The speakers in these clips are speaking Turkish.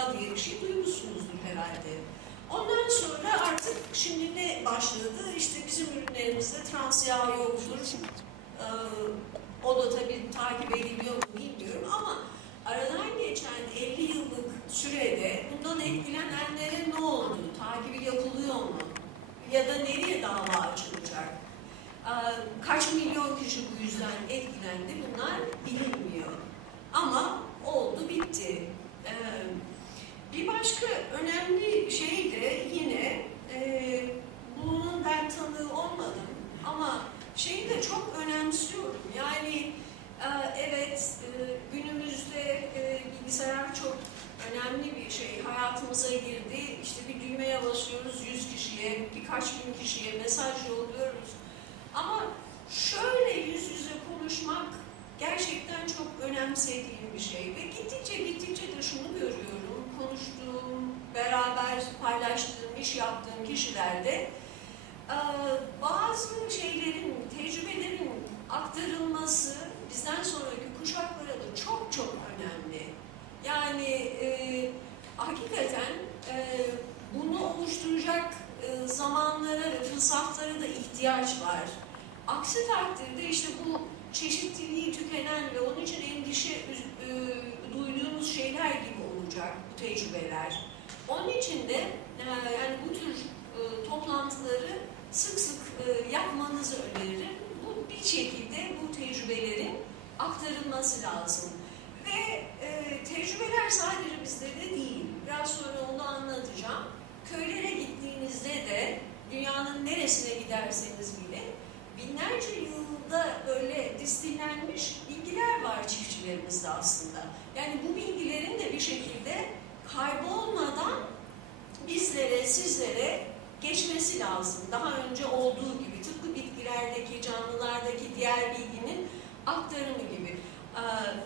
diye bir şey duymuşsunuzdur herhalde. Ondan sonra artık şimdi ne başladı? İşte bizim ürünlerimizde trans yağ yoktur. Ee, o da tabii takip ediliyor mu bilmiyorum ama aradan geçen 50 yıllık sürede bundan etkilenenlere ne oldu? Takibi yapılıyor mu? Ya da nereye dava açılacak? Ee, Kaç milyon kişi bu yüzden etkilendi bunlar bilinmiyor. Ama oldu bitti. Ee, Bir başka önemli şey de yine e, bunun ben tanığı olmadım ama şeyi de çok önemsiyorum. Yani e, evet e, günümüzde e, bilgisayar çok önemli bir şey. Hayatımıza girdi. İşte bir düğmeye basıyoruz 100 kişiye, birkaç bin kişiye mesaj yolluyoruz. Ama şöyle yüz yüze konuşmak gerçekten çok önemsediğim bir şey. Ve gittikçe gittikçe de şunu görüyorum. Konuştuğum, beraber paylaştığım, iş yaptığım kişilerde eee, bazı şeylerin, tecrübelerin aktarılması bizden sonraki kuşaklara da çok çok önemli. Yani eee, hakikaten eee, bunu oluşturacak eee, zamanlara fırsatlara da ihtiyaç var. Aksi takdirde işte bu çeşitliliği tükenen ve onun için endişe e, duyduğumuz şeyler gibi olacak bu tecrübeler. Onun için de e, yani bu tür e, toplantıları sık sık e, yapmanızı öneririm. Bu bir şekilde bu tecrübelerin aktarılması lazım. Ve e, tecrübeler sadece bizde de değil. Biraz sonra onu anlatacağım. Köylere gittiğinizde de dünyanın neresine giderseniz bile binlerce yılda böyle distillenmiş bilgiler var çiftçilerimizde aslında. Yani bu bilgilerin de bir şekilde kaybolmadan bizlere, sizlere geçmesi lazım. Daha önce olduğu gibi tıpkı bitkilerdeki, canlılardaki diğer bilginin aktarımı gibi. Ee,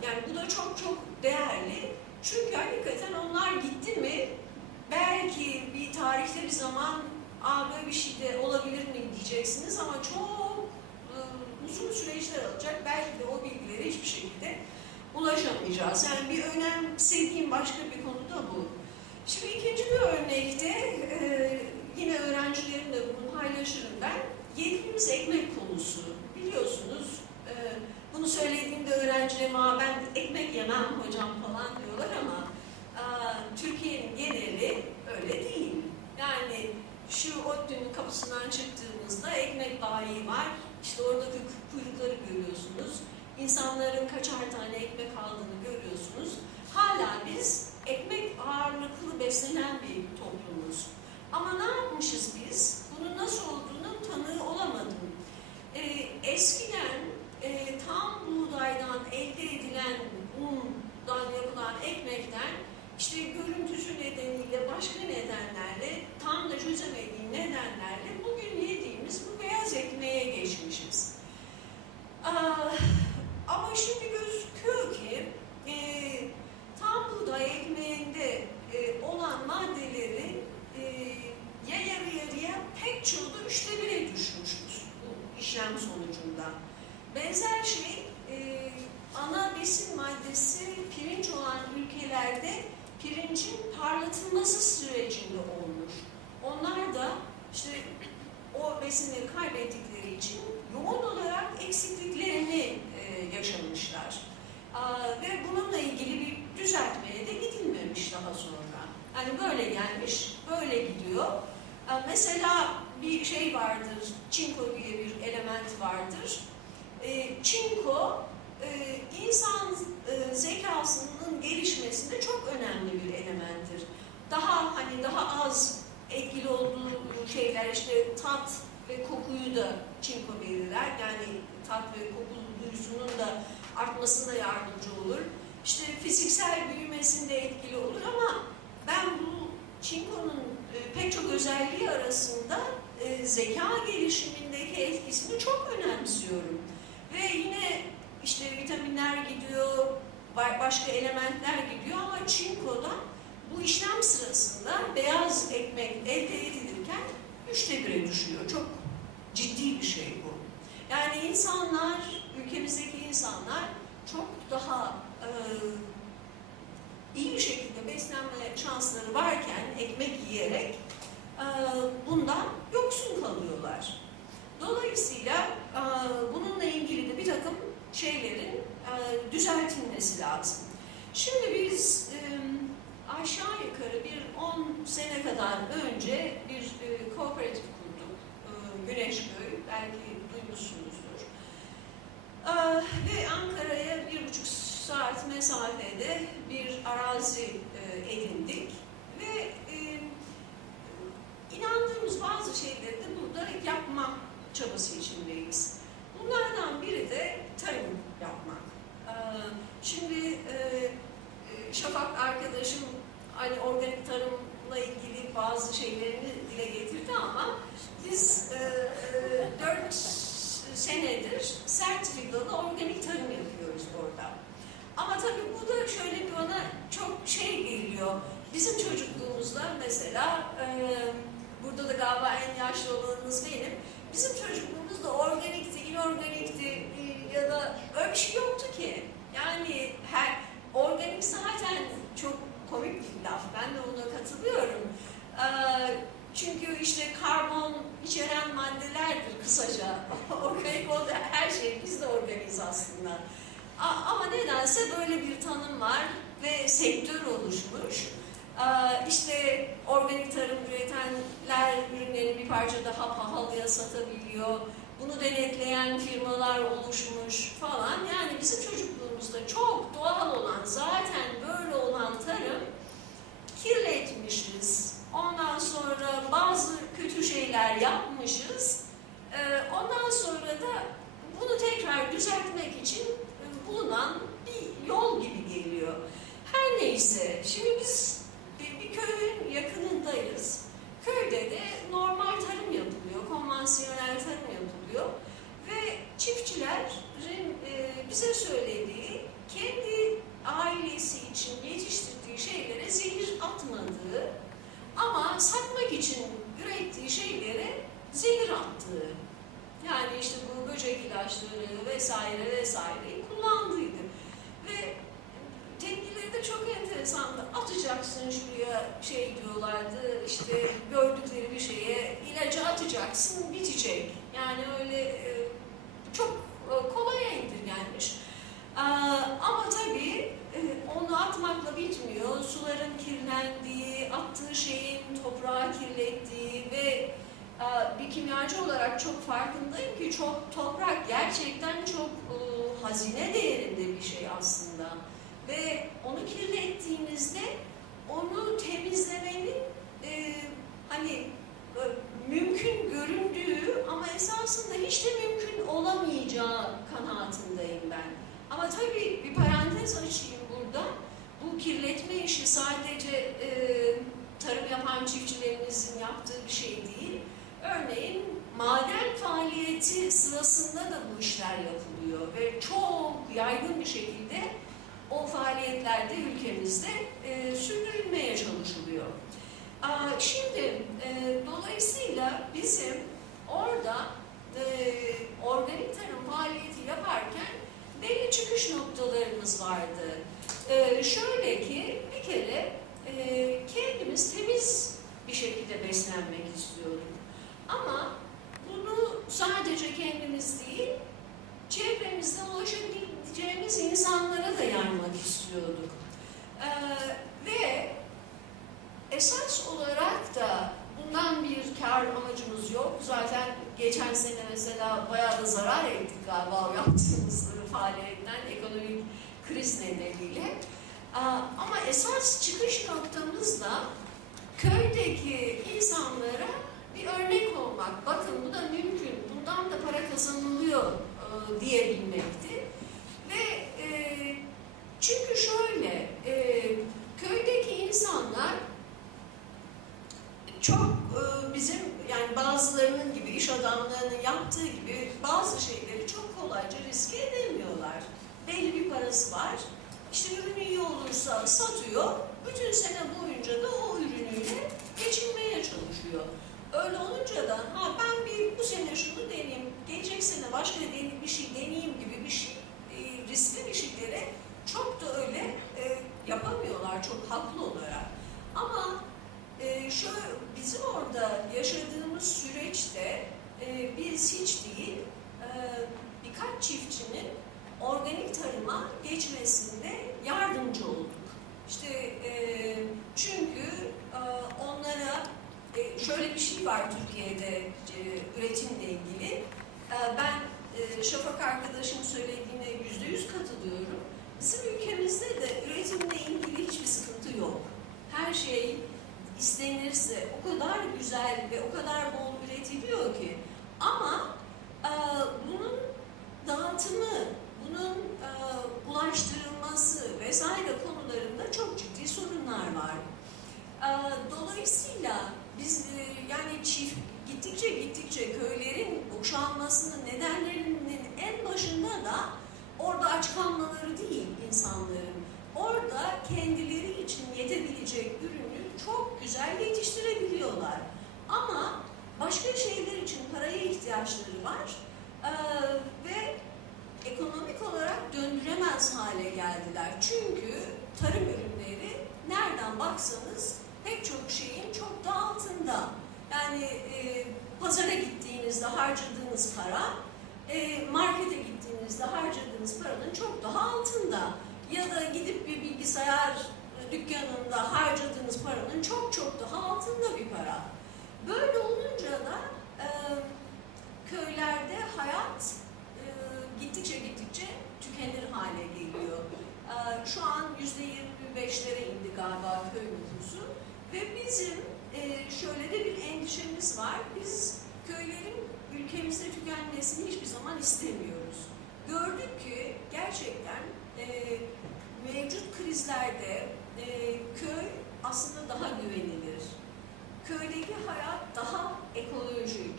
Yani bu da çok çok değerli. Çünkü hakikaten onlar gitti mi belki bir tarihte bir zaman böyle bir şey de olabilir mi diyeceksiniz ama çok e, uzun süreçler alacak. Belki de o bilgilere hiçbir şekilde ulaşamayacağız. Yani bir önemsediğim başka bir konu da bu. Şimdi ikinci bir örnekte e, yine öğrencilerimle bunu paylaşırım ben. Yediğimiz ekmek konusu. Biliyorsunuz e, bunu söylediğimde öğrencilerime "Aa, ben ekmek yemem hocam falan diyorlar ama Türkiye'nin geneli öyle değil. Yani şu ODTÜ'nün kapısından çıktığınızda ekmek bayi var. İşte oradaki kuyrukları görüyorsunuz. İnsanların kaçar tane ekmek aldığını görüyorsunuz. Hala biz ekmek ağırlıklı beslenen bir toplumuz. Ama ne yapmışız biz? Bunun nasıl olduğunu tanığı olamadım. Ee, eskiden e, tam buğdaydan elde edilen undan yapılan ekmekten işte görüntüsü nedeniyle, başka nedenlerle, tam da çözemediğim nedenlerle bugün yediğimiz bu beyaz ekmeğe geçmişiz. Aa, ama şimdi gözüküyor ki e, tam buğday ekmeğinde e, olan maddelerin e, ya yarı yarıya pek çoğu da üçte bire düşmüştür bu işlem sonucunda. Benzer şey e, ana besin maddesi pirinç olan ülkelerde pirincin parlatılması sürecinde olmuş. Onlar da işte o besinleri kaybettikleri için yoğun olarak eksikliklerini e, yaşamışlar. Aa, ve bununla ilgili bir düzeltmeye de gidilmemiş daha sonra. Yani böyle gelmiş, böyle gidiyor. Aa, mesela bir şey vardır, çinko diye bir element vardır. E, çinko e, insan e, zekasının gelişmesinde çok önemli bir elementtir. Daha hani daha az etkili olduğu şeyler işte tat ve kokuyu da çinko belirler. Yani tat ve koku duyusunun da artmasına yardımcı olur. İşte fiziksel büyümesinde etkili olur ama ben bu çinkonun e, pek çok özelliği arasında e, zeka gelişimindeki etkisini çok önemsiyorum. Ve yine işte vitaminler gidiyor, ba- başka elementler gidiyor ama çinkoda bu işlem sırasında beyaz ekmek elde edilirken üçte bire düşüyor. Çok ciddi bir şey bu. Yani insanlar, ülkemizdeki insanlar çok daha e, iyi bir şekilde beslenme şansları varken ekmek yiyerek bundan yoksun kalıyorlar. Dolayısıyla e, bununla ilgili de bir takım şeylerin e, düzeltilmesi lazım. Şimdi biz e, aşağı yukarı bir 10 sene kadar önce bir kooperatif kurduk. Güneşköy, belki duymuşsunuzdur. Ve Ankara'ya bir buçuk saat mesafede bir arazi edindik. Ve inandığımız bazı şeyleri de burada yapma çabası içindeyiz. Bunlardan biri de tarım yapmak. Ee, Şimdi e, e, Şafak arkadaşım hani organik tarımla ilgili bazı şeylerini dile getirdi ama biz e, dört senedir sertifikalı organik tarım yapıyoruz orada. Ama tabii bu da şöyle bir bana çok şey geliyor. Bizim çocukluğumuzda mesela, e, burada da galiba en yaşlı olanınız benim, bizim çocukluğumuzda organikti, inorganikti e, ya da öyle bir şey yoktu ki. Yani her organik zaten çok komik bir laf. Ben de ona katılıyorum. Ee, çünkü işte karbon içeren maddelerdir kısaca. organik oldu her şey biz de organiz aslında. Ama nedense böyle bir tanım var ve sektör oluşmuş. Ee, işte organik tarım üretenler ürünlerini bir parça daha pahalıya satabiliyor. Bunu denetleyen firmalar oluşmuş falan. Yani bizim çocukluğumuzda çok doğal olan, zaten böyle olan tarım kirletmişiz. Ondan sonra bazı kötü şeyler yapmışız. Ee, ondan sonra da bunu tekrar düzeltmek için bulunan bir yol gibi geliyor. Her neyse, şimdi biz bir, bir köyün yakınındayız. Köyde de normal tarım konvansiyonel tarım yapılıyor. Ve çiftçilerin e, bize söylediği, kendi ailesi için yetiştirdiği şeylere zehir atmadığı ama satmak için ürettiği şeylere zehir attığı. Yani işte bu böcek ilaçları vesaire vesaireyi kullandıydı. De çok enteresandı. Atacaksın şuraya şey diyorlardı, işte gördükleri bir şeye ilacı atacaksın, bitecek. Yani öyle e, çok e, kolaya indirgenmiş. Aa, Ama tabii e, onu atmakla bitmiyor. Suların kirlendiği, attığı şeyin toprağı kirlettiği ve bir kimyacı olarak çok farkındayım ki çok toprak gerçekten çok hazine değerinde bir şey aslında. Ve onu kirlettiğinizde onu temizlemenin e, hani mümkün göründüğü ama esasında hiç de mümkün olamayacağı kanaatindeyim ben. Ama tabii bir parantez açayım burada. Bu kirletme işi sadece e, tarım yapan çiftçilerimizin yaptığı bir şey değil. Örneğin maden faaliyeti sırasında da bu işler yapılıyor ve çok yaygın bir şekilde o faaliyetlerde ülkemizde e, sürdürülmeye çalışılıyor. Aa, şimdi e, dolayısıyla bizim orada e, organik tarım faaliyeti yaparken belli çıkış noktalarımız vardı. E, şöyle ki bir kere e, kendimiz temiz bir şekilde beslenmek istiyorduk. Ama bunu sadece kendimiz değil, çevremizde ulaşabileceğimiz insanlara da yaymak istiyorduk. Ee, ve esas olarak da bundan bir amacımız yok. Zaten geçen sene mesela bayağı da zarar ettik galiba o yaptığımız faaliyetten ekonomik kriz nedeniyle. Ama esas çıkış noktamız da köydeki insanlara bir örnek olmak. Bakın bu da mümkün, bundan da para kazanılıyor e, diyebilmekti. Ve e, çünkü şöyle, e, köydeki insanlar çok e, bizim yani bazılarının gibi iş adamlarının yaptığı gibi bazı şeyleri çok kolayca riske edemiyorlar. Belli bir parası var. İşte ürün iyi olursa satıyor. Bütün sene boyunca da o ürünüyle geçinmeye çalışıyor. Öyle olunca da ha ben bir bu sene şunu deneyeyim, gelecek sene başka deneyim, bir şey deneyeyim gibi bir şey e, riskli bir şeylere çok da öyle e, yapamıyorlar çok e, şu bizim orada yaşadığımız süreçte e, biz hiç değil e, birkaç çiftçinin organik tarıma geçmesinde yardımcı olduk. İşte e, çünkü e, onlara e, şöyle bir şey var Türkiye'de e, üretimle ilgili. E, ben e, Şafak arkadaşım söylediğine yüzde yüz katılıyorum. Bizim ülkemizde de üretimle ilgili hiçbir sıkıntı yok. Her şey o kadar güzel ve o kadar bol üretiliyor ki. Ama e, bunun dağıtımı, bunun e, ulaştırılması vesaire konularında çok ciddi sorunlar var. E, dolayısıyla biz e, yani çift gittikçe gittikçe köylerin boşalmasının nedenlerinin en başında da orada aç kalmaları değil insanların. Orada kendileri için yetebilecek ürünü çok güzel yetiştirebiliyorlar. Ama başka şeyler için paraya ihtiyaçları var Ee, ve ekonomik olarak döndüremez hale geldiler. Çünkü tarım ürünleri nereden baksanız pek çok şeyin çok da altında. Yani e, pazara gittiğinizde harcadığınız para, e, markete gittiğinizde harcadığınız paranın çok daha altında. Ya da gidip bir bilgisayar dükkanında harcadığınız paranın çok çok daha altında bir para. Böyle olunca da e, köylerde hayat e, gittikçe gittikçe tükenir hale geliyor. E, şu an yüzde 25'lere indi galiba köy nüfusu ve bizim e, şöyle de bir endişemiz var. Biz köylerin ülkemizde tükenmesini hiçbir zaman istemiyoruz. Gördük ki gerçekten e, mevcut krizlerde e, köy aslında daha güvenilir. Köydeki hayat daha ekolojik.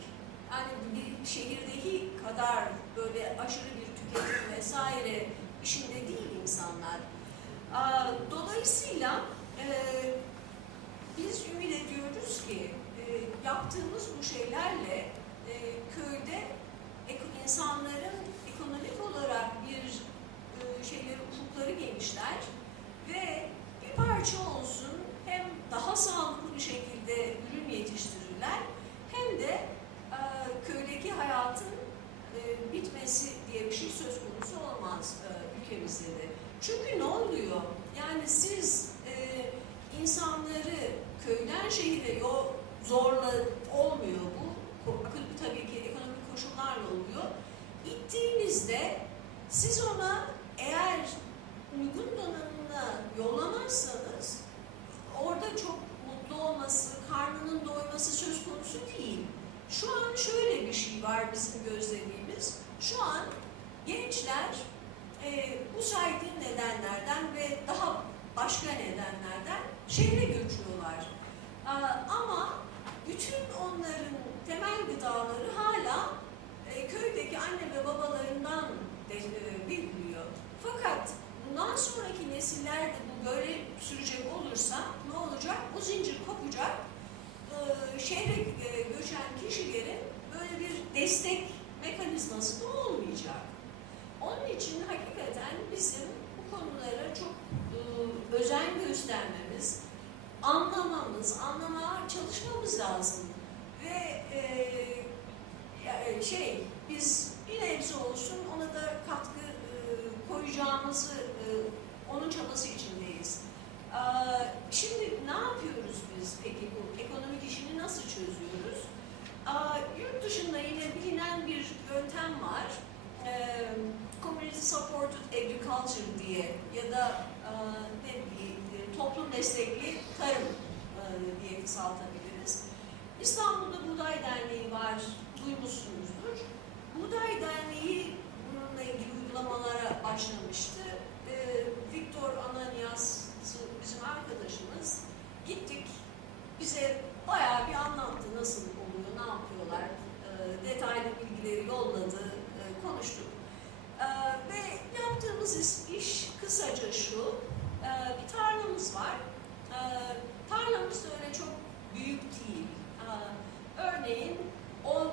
Yani bir şehirdeki kadar böyle aşırı bir tüketim vesaire işinde değil insanlar. Dolayısıyla e, biz ümit ediyoruz ki e, yaptığımız bu şeylerle e, köyde insanların ekonomik olarak bir e, şeyleri ufukları genişler ve bir parça olsun hem daha sağlıklı bir şekilde ürün yetiştirirler hem de e, köydeki hayatın e, bitmesi diye bir şey söz konusu olmaz e, ülkemizde de. Çünkü ne oluyor? Yani siz e, insanları köyden şehire zorla olmuyor bu. Tabii ki ekonomik koşullarla oluyor. İttiğinizde siz ona eğer uygun donanımla yollamazsanız orada çok mutlu olması, karnının doyması söz konusu değil. Şu an şöyle bir şey var bizim gözlemimiz. Şu an gençler e, bu saydığım nedenlerden ve daha başka nedenlerden şehre göçüyorlar. Aa, ama bütün onların temel gıdaları hala e, köydeki anne ve babalarından de, e, veriliyor. Fakat bundan sonraki nesillerde bu böyle sürecek olursa ne olacak? Bu zincir kopacak. Ee, şehre e, göçen kişilerin böyle bir destek mekanizması da olmayacak. Onun için hakikaten bizim bu konulara çok e, özen göstermemiz, anlamamız, anlamaya çalışmamız lazım. Ve e, ya- şey, biz bir nebze olsun ona da katkı e, koyacağımızı, e, onun çabası içindeyiz. Ee, Şimdi ne yapıyoruz biz peki bu ekonomik işini nasıl çözüyoruz? Aa, Yurt dışında yine bilinen bir yöntem var. Ee, Community Supported Agriculture diye ya da e, ne e, toplum destekli tarım e, kısaltabiliriz. İstanbul'da Buğday Derneği var, duymuşsunuzdur. Buğday Derneği bununla ilgili uygulamalara başlamıştı. Ee, Viktor Ananias bizim arkadaşımız gittik bize bayağı bir anlattı nasıl oluyor, ne yapıyorlar, Ee, detaylı bilgileri yolladı, e, konuştuk. Ee, ve yaptığımız iş, iş kısaca şu, Ee, bir tarlamız var. Ee, tarlamız da öyle çok büyük değil. Ee, örneğin 10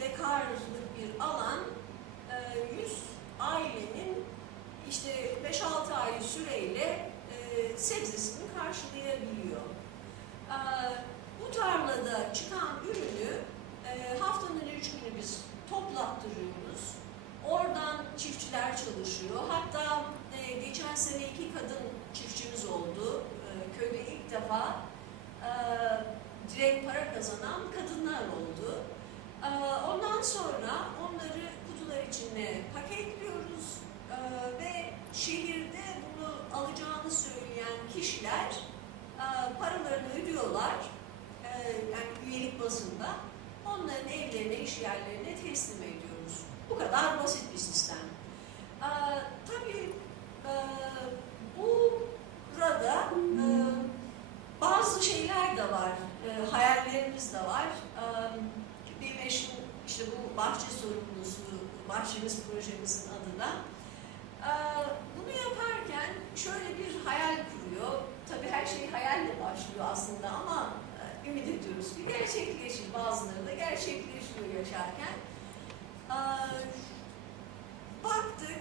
dekarlık bir alan, e, 100 ailenin işte 5-6 ay süreyle e, sebzesini karşılayabiliyor. E, bu tarlada çıkan ürünü e, haftanın üç günü biz toplattırıyoruz. Oradan çiftçiler çalışıyor. Hatta e, geçen sene iki kadın çiftçimiz oldu. E, köyde ilk defa e, direkt para kazanan kadınlar oldu. Ee, ondan sonra onları kutular içine paketliyoruz Ee, ve şehirde bunu alacağını söyleyen kişiler e, paralarını ödüyorlar. Ee, yani üyelik bazında onların evlerine, iş yerlerine teslim ediyoruz. Bu kadar basit bir sistem. Ee, tabii e, bu burada e, bazı şeyler de var, e, hayallerimiz de var. E, benim eşim işte bu bahçe sorumlusu, bahçemiz projemizin adına. E, bunu yaparken şöyle bir hayal kuruyor. Tabii her şey hayalle başlıyor aslında ama e, ümit ediyoruz ki gerçekleşir. Bazıları da gerçekleşiyor yaşarken. E, baktık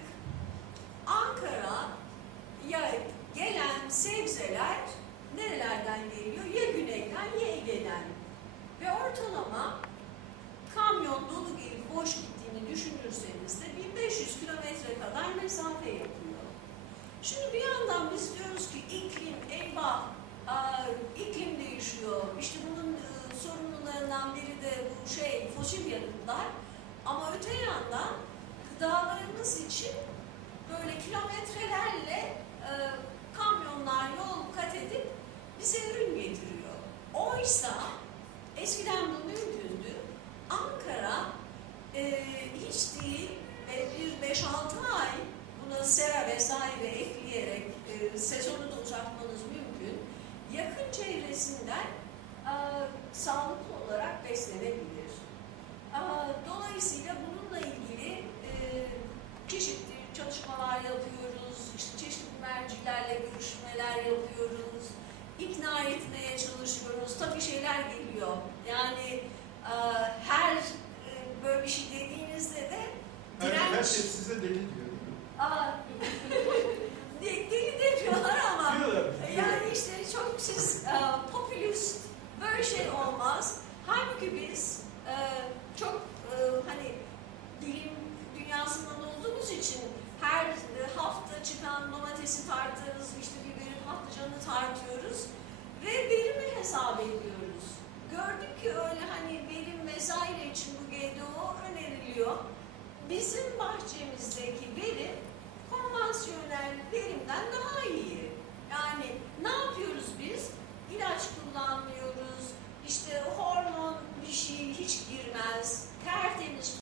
Ankara ya gelen sebzeler nerelerden geliyor? Ya güneyden ya Ege'den. Ve ortalama kamyon dolu gelip boş gittiğini düşünürseniz de 1500 kilometre kadar mesafe yapıyor. Şimdi bir yandan biz diyoruz ki iklim, eyvah, iklim değişiyor. İşte bunun e, sorumlularından biri de bu şey fosil yakıtlar. Ama öte yandan gıdalarımız için böyle kilometrelerle e, kamyonlar yol kat edip bize ürün getiriyor. Oysa eskiden bu mümkündü. Ankara e, hiç değil ve bir 5-6 ay buna sera vesaire ekleyerek e, sezonu da uzatmanız mümkün. Yakın çevresinden e, sağlıklı olarak beslenebilir. E, dolayısıyla bununla ilgili e, çeşitli çalışmalar yapıyoruz, işte çeşitli mercilerle görüşmeler yapıyoruz, ikna etmeye çalışıyoruz. Tabii şeyler geliyor. Yani e, her e, böyle bir şey dediğinizde de Her, direnç... her şey size deli diyor. değil mi? Aa, deli de diyorlar ama yani işte çok siz e, popülist böyle şey olmaz. Halbuki biz e, çok hani bilim dünyasından olduğumuz için her hafta çıkan domatesi tartıyoruz, işte biberi patlıcanı tartıyoruz ve verimi hesap ediyoruz gördük ki öyle hani verim vesaire için bu GDO öneriliyor. Bizim bahçemizdeki verim konvansiyonel verimden daha iyi. Yani ne yapıyoruz biz? İlaç kullanmıyoruz, işte hormon bir şey hiç girmez, tertemiz